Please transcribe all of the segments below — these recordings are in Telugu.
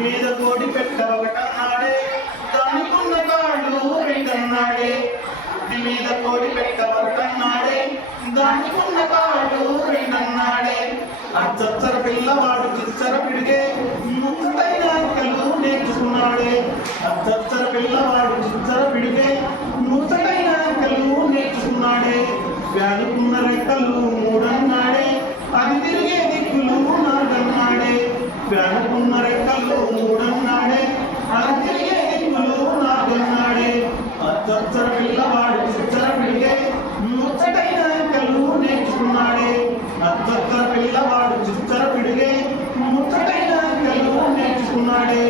మీద కోడి పెట్ట ఒకటన్నాడే దానికున్న కాళ్ళు రెండన్నాడే. బుద్ధి కోడి పెట్ట దానికున్న కాళ్ళు రెండన్నాడే. అచ్చర పిల్లవాడు చిచ్చర పిడిగే ముత్తైన కళ్ళు నేర్చుకున్నాడే. అచ్చర పిల్లవాడు వ్యానుకున్న రెక్కలు మూడన్నాడే అది తిరిగే దిక్కులు నాగన్నాడే వ్యానుకున్న రెక్కలు మూడన్నాడే అది తిరిగే దిక్కులు నాగన్నాడే అచ్చర పిల్లవాడు చిచ్చర పిడిగే ముచ్చటైన కలు నేర్చుకున్నాడే. అచ్చర పిల్లవాడు చిచ్చర పిడిగే ముచ్చటైన కలు నేర్చుకున్నాడే.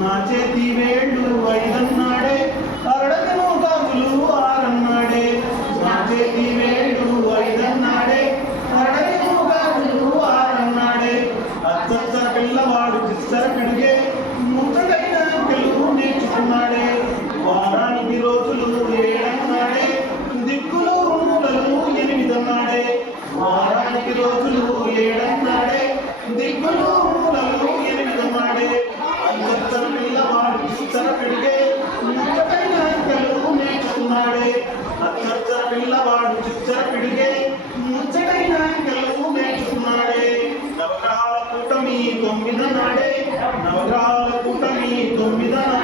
నా చేతి వేళ్ళు ఐదన్నాడే పిల్లవాడు చిచ్చర పిడిగే నేర్చుకున్నాడే. వారానికి రోజులు ఏడన్నాడే. దిక్కులు మూలలు ఎనిమిదన్నాడే. వారానికి రోజులు ఏడన్నాడే. దిక్కులు మూలలు ఎనిమిదన్నాడే. అంతత్తర పిల్లవాడు చిత్తర పెడిగే ముచ్చటైన నేర్చుకున్నాడే. అత్తత్తర పిల్లవాడు చిత్తర పిడిగే ముచ్చటైన కలు నేర్చుకున్నాడే. నవగ్రహాల కూటమి తొమ్మిదన్నా dúvida, não